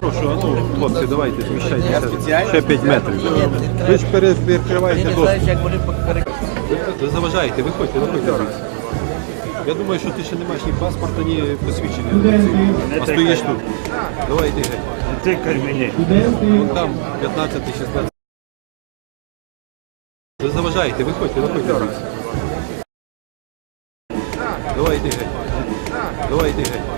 Прошу, а ну, хлопці, давайте зміщайтеся. Ще 5 метрів. Ви ж пере- перекриваєте доступ. Ви, заважаєте, виходьте, виходьте. звідси. Я думаю, що ти ще не маєш ні паспорта, ні посвідчення. А стоїш тут. Давай йди геть. Тикай мені. Вон там 15 16. Ви заважаєте, виходьте, виходьте. звідси. Давай йди геть. Давай йди геть.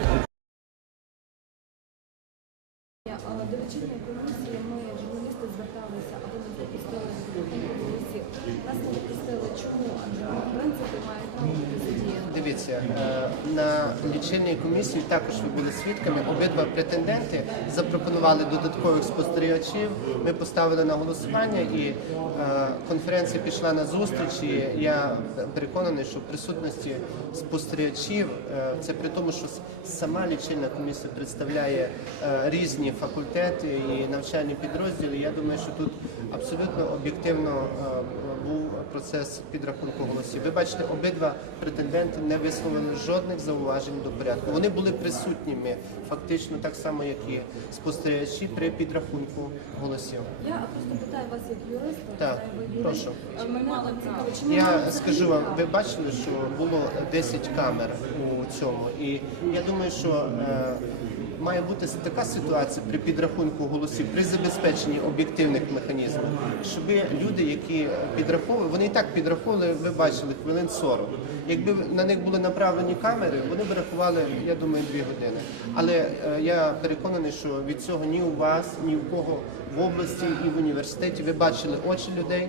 До вечірньої комісії ми, журналісти, зверталися, аби не допустили комісії. Нас не допустили. Чому? Адже в принципі, має право Дивіться, е, на лічильній комісії також ви були свідками. Обидва претенденти запропонували додаткових спостерігачів. Ми поставили на голосування, і е, конференція пішла на зустріч. І я переконаний, що присутності спостерігачів е, це при тому, що сама лічильна комісія представляє різні факультети і навчальні підрозділи. Я думаю, що тут абсолютно об'єктивно процес підрахунку голосів. Ви бачите, обидва претенденти не висловили жодних зауважень до порядку. Вони були присутніми фактично так само, як і спостерігачі при підрахунку голосів. Я просто питаю вас як юриста. Так, прошу. Е, Мене цікаво, Я скажу вам, ви бачили, що було 10 камер у цьому, і я думаю, що е, має бути така ситуація при підрахунку голосів, при забезпеченні об'єктивних механізмів, щоб люди, які підраховували, вони і так підраховували, ви бачили, хвилин 40. Якби на них були направлені камери, вони б рахували, я думаю, 2 години. Але е, я переконаний, що від цього ні у вас, ні у кого в області і в університеті ви бачили очі людей.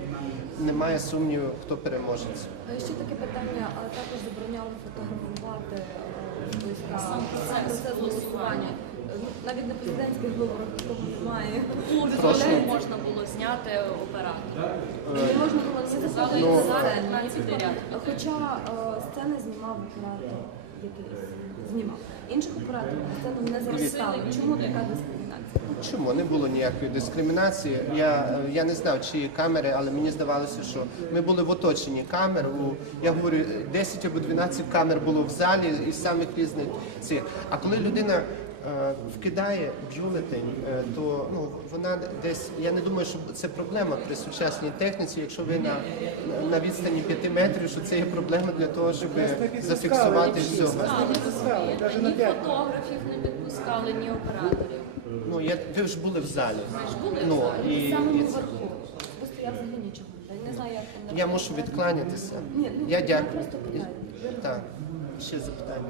Немає сумніву, хто переможець. Е, Ще таке питання, а також забороняли фотографувати близька процес голосування. Е, ну, Навіть на президентських виборах такого немає. Дозволяє можна було зняти оператора. Не можна було все Сказали, ну, зараз сцену. 15 ряд. Хоча е, сцени знімав оператор якийсь. Знімав. Інших операторів на сцену не зростали. Чому така дискримінація? Чому не було ніякої дискримінації? Я, я не знав, чиї камери, але мені здавалося, що ми були в оточенні камер. У, я говорю, 10 або 12 камер було в залі із самих різних цих. А коли людина е, вкидає бюлетень, е, то ну вона десь. Я не думаю, що це проблема при сучасній техніці. Якщо ви на, на відстані 5 метрів, що це є проблема для того, щоб зафіксувати все. Ні фотографів не підпускали, ні операторів. Ну я ви ж були в залі. ж були в ну, залі. і, В самому і верху. Просто я взагалі нічого не знаю. Як там я мушу відкланятися. Ні, ну, Я я дякую. просто питаю. Так, ще запитання.